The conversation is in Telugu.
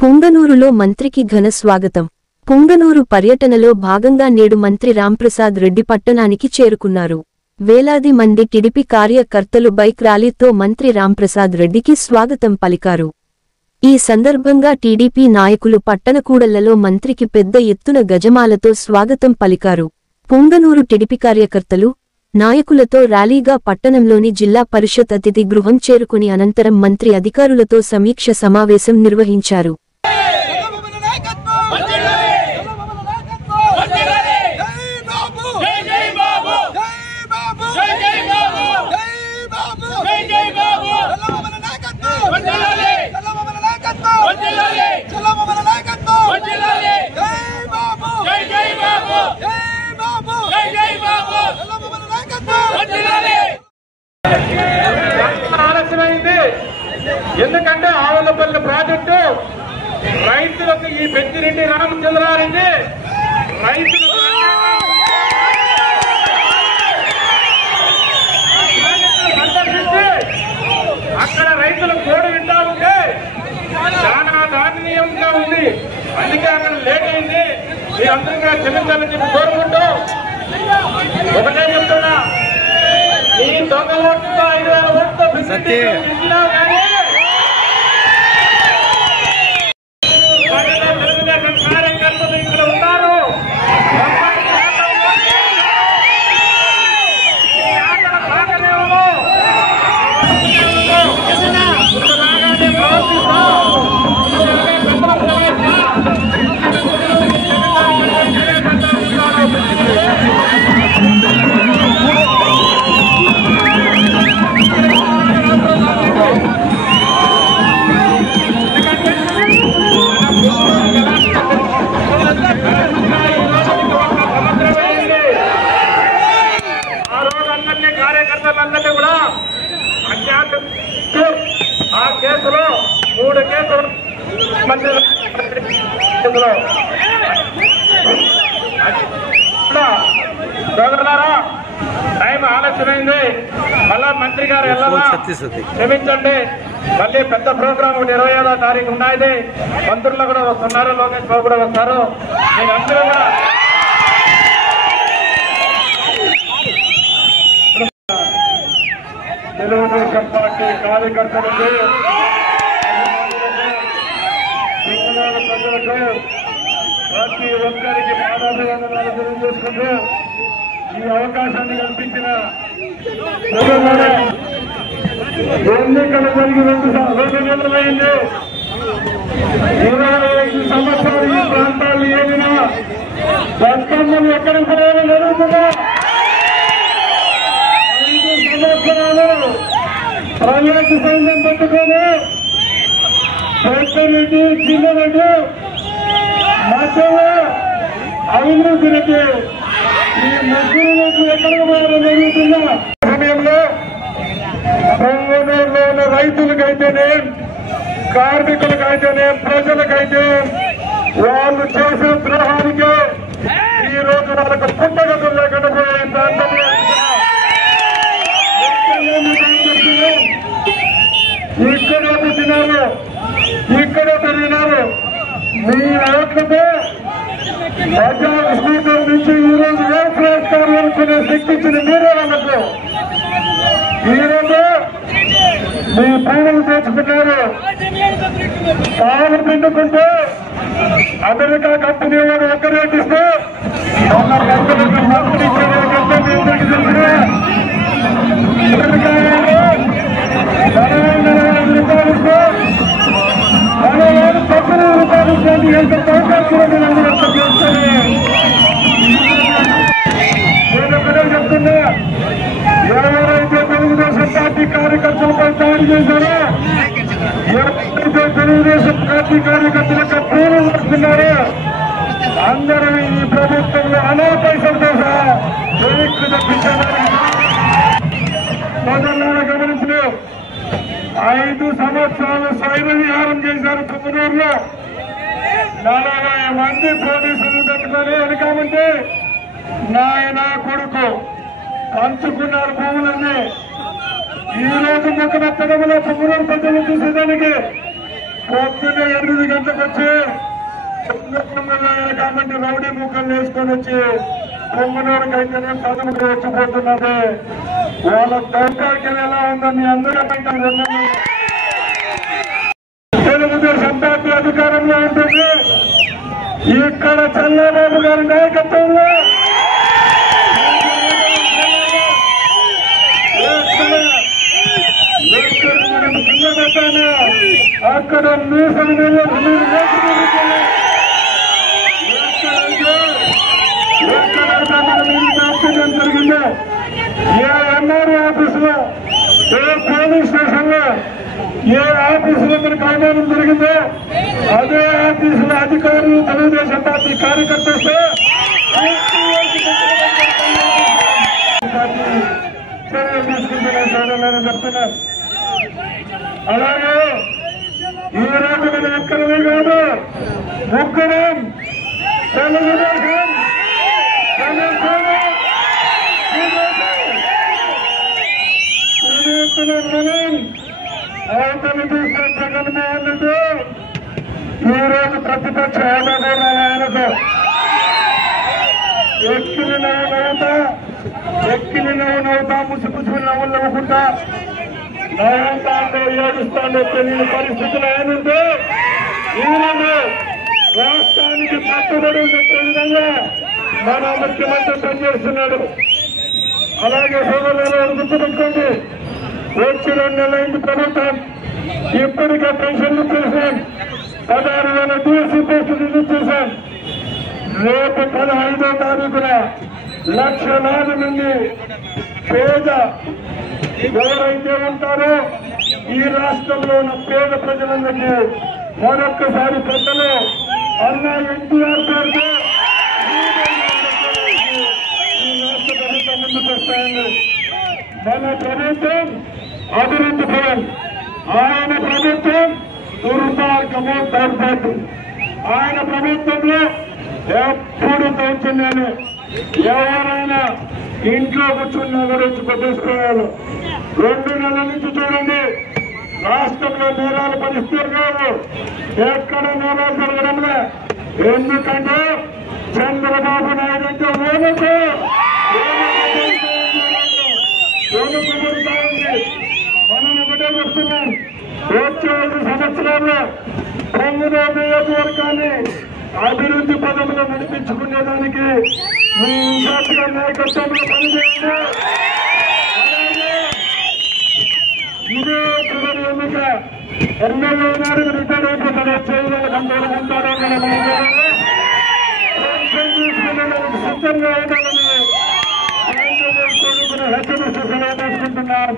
పుంగనూరులో మంత్రికి ఘన స్వాగతం. పుంగనూరు పర్యటనలో భాగంగా నేడు మంత్రి రాంప్రసాద్ రెడ్డి పట్టణానికి చేరుకున్నారు. వేలాది మంది టీడీపీ కార్యకర్తలు బైక్ ర్యాలీతో మంత్రి రాంప్రసాద్ రెడ్డికి స్వాగతం పలికారు. ఈ సందర్భంగా టీడీపీ నాయకులు పట్టణకూడళ్లలో మంత్రికి పెద్ద ఎత్తున గజమాలతో స్వాగతం పలికారు. పుంగనూరు టీడీపీ కార్యకర్తలు, నాయకులతో ర్యాలీగా పట్టణంలోని జిల్లా పరిషత్ అతిథి గృహం చేరుకుని అనంతరం మంత్రి అధికారులతో సమీక్ష సమావేశం నిర్వహించారు. ఎందుకంటే ఆవులపల్లి ప్రాజెక్టు రైతులకు ఈ పెద్దిరెడ్డి రామచంద్రారెడ్డి రైతులకు సందర్శించి అక్కడ రైతులు కోడి వింటా ఉంటే చాలా దారుణీయంగా ఉంది. అందుకే అక్కడ లేట్ అయింది. మీరందరూ కూడా క్షమించాలని చెప్పి కోరుకుంటూ ఒకటే చెప్తున్నా, ఈ దొంగ ఓట్లతో 5,000 ఓట్లతో గెలిచినా కానీ తెలుగుదేశం కార్యకర్తలు ఇక్కడ ఉన్నారు. కార్యకర్తలందరినీ కూడా ఆ కేసులో 3 కేసులు సోదరులారా, టైం ఆలస్యమైంది. మళ్ళా మంత్రి గారు వెళ్ళాలా, క్షమించండి. మళ్ళీ పెద్ద ప్రోగ్రాం 27వ తారీఖు ఉన్నది. మంత్రులు కూడా వస్తున్నారు, లోకేష్ బాబు కూడా వస్తారు. మీరందరూ కూడా తెలుగుదేశం పార్టీ కార్యకర్తలకు, ప్రజలకు ప్రతి ఒక్కరికి పాదాభివందనాలు తెలియజేసుకుంటూ ఈ అవకాశాన్ని కల్పించిన ఎన్నికలు జరిగి 2 నెలలైంది. 25 సంవత్సరాలు ఈ ప్రాంతాలు ఏమినా బతుకమ్మలు ఎక్కడికి కూడా జరుగుతుందా? 5 సంవత్సరాలు ప్రైవేటు సైన్యం పెట్టుకొని పెద్దరెడ్డి, చిన్నరెడ్డి మధ్యలో అవినీతి రెడ్డి, ఈ ముగ్గురు ఎక్కడికి పోవడం జరుగుతుందా? సమయంలో పొంగనూరులో ఉన్న రైతులకైతేనే, కార్మికులకైతేనే, ప్రజలకైతే వాళ్ళు చేసే ద్రోహానికే ఈ రోజు వాళ్ళకు పుట్టగతులు లేకుండా పోయే ప్రాంతంలో ఇక్కడే పుట్టినారు, ఇక్కడే పెరిగినారు. మీ ఓట్లతో ప్రజా స్పీకర్ నుంచి ఈ రోజు వేస్తారు అనుకునే శక్తి ఇచ్చిన మీరే వాళ్ళకు. ఈరోజు మీ పూలు తెచ్చుకున్నారు. పాలు పిండుకుంటే అమెరికా కంపెనీ వారు ఒక్క రేటు ఇస్తే మన రైతులకు మంత్రి ఇచ్చే మీ అందరికీ తెలిసిన అమెరికా వారు 40,000 రూపాయలు ఇస్తే మన వారు 19 రూపాయలు ఇస్తే ఎంత అవకాశం అందరూ చేస్తాను. నేను ఒకటే చెప్తున్నా, ఎవరైతే తెలుగుదేశం పార్టీ కార్యకర్తలపై దాడి చేశారో, ఎవరైతే తెలుగుదేశం పార్టీ కార్యకర్తలకు పూలు వస్తున్నారో అందరూ ఈ ప్రభుత్వంలో పైసలతో సహా వెనక్కి తప్పించాలని సోదరులారా గమనించు. 5 సంవత్సరాలు స్వైర విహారం చేశారు. పుంగనూరులో 40 మంది పోలీసులు పెట్టుకొని వెనకామంటే నాయన కొడుకు పంచుకున్నారు భూములన్నీ. ఈ రోజు ముఖ మెత్తడంలో పుంగనూరు ప్రజలు చూసేదానికి పొద్దున్న 8 గంటలకు వచ్చి కాబట్టి రౌడీ ముక్కలు వేసుకొని వచ్చి పొంగనూరుకి అయితేనే చదువుకు వచ్చిపోతున్నది. వాళ్ళ దౌర్భాగ్యం ఎలా ఉందో మీ అందరికీ తెలుగుదేశం పార్టీ అధికారంలో ఉంటుంది. ఇక్కడ చంద్రబాబు గారి నాయకత్వంలో మనం కింద పెట్టాను. అక్కడ మీసం ఎక్కడైతే మనం ఇంత ఆశ్చర్యం జరిగిందో, ఏ ఎంఆర్ఓ ఆఫీసులో, ఏ పోలీస్ స్టేషన్ లో, ఏ ఆఫీసులో మనకు అవమానం జరిగిందో అదే ఆఫీసులో అధికారులు తెలుగుదేశం పార్టీ కార్యకర్తలతో చర్యలు తీసుకుంటున్నారని చెప్తున్నారు. అలాగే ఈ రోజు మనం ఒక్కరమే కాదు, ముగ్గురం తెలుగుదేశం అవతల చూస్తే జగన్మోహన్ రెడ్డి ఈ రోజు ప్రతిపక్ష హోదా కూడా ఆయనకు ఎక్కిలి నవ్వుతా ముసుగుసుకుని నవ్వులు నవ్వుకుంటా నవ్వుతాండో ఏడుస్తాండో తెలియని పరిస్థితులు ఆయనుంటే ఈరోజు రాష్ట్రానికి పట్టుబడి వచ్చే విధంగా మన ముఖ్యమంత్రి పనిచేస్తున్నాడు. అలాగే సోదరులు గుర్తుపెట్టుకోండి, వచ్చి 2 నెలలైంది ప్రభుత్వం, ఇప్పటికే పెన్షన్లు చేశాం, 16,000 డిఎస్సీ పోస్టులు రిలీజ్ చేశాం. రేపు 15వ తారీఖున లక్షలాది మంది పేద ఎవరైతే ఉంటారో ఈ రాష్ట్రంలో ఉన్న పేద ప్రజలందరికీ మరొక్కసారి పెద్దలు అన్న ఎన్టీఆర్ పేరుతో ఈ రాష్ట్ర ప్రభుత్వం ముందుకు వస్తాయండి. మన ప్రభుత్వం అభివృద్ధి పరం, ఆయన ప్రభుత్వం దుర్మార్గము దౌర్భాగ్యం. ఆయన ప్రభుత్వంలో ఎప్పుడు తోచిందని ఎవరైనా ఇంట్లో కూర్చుని గురించి కొట్టేసుకోవాలి. 2 నెలల నుంచి చూడండి, రాష్ట్రంలో నేరాలు పరిస్థితులు కావు, ఎక్కడ నేరాలు జరగడంలే. ఎందుకంటే చంద్రబాబు నాయుడు అంటే ఓనుకు మనం ఒకటే చెప్తున్నాం, వచ్చే 5 సంవత్సరాల్లో పొంగనూరు నియోజకవర్గాన్ని అభివృద్ధి పదంలో నడిపించుకునేదానికి మీ జాతీయ నాయకత్వంలో పనిచేయండి. అలాగే ఇదే చివరి ఎన్నిక ఎమ్మెల్యే నాడు రిటైర్ అయిపోతాడు, చేయడానికి అందరూ ఉంటారో పెన్షన్ తీసుకునేందుకు సిద్ధంగా ఉండాలని హెచ్చరిస్తూ సెలవు తీసుకుంటున్నాం.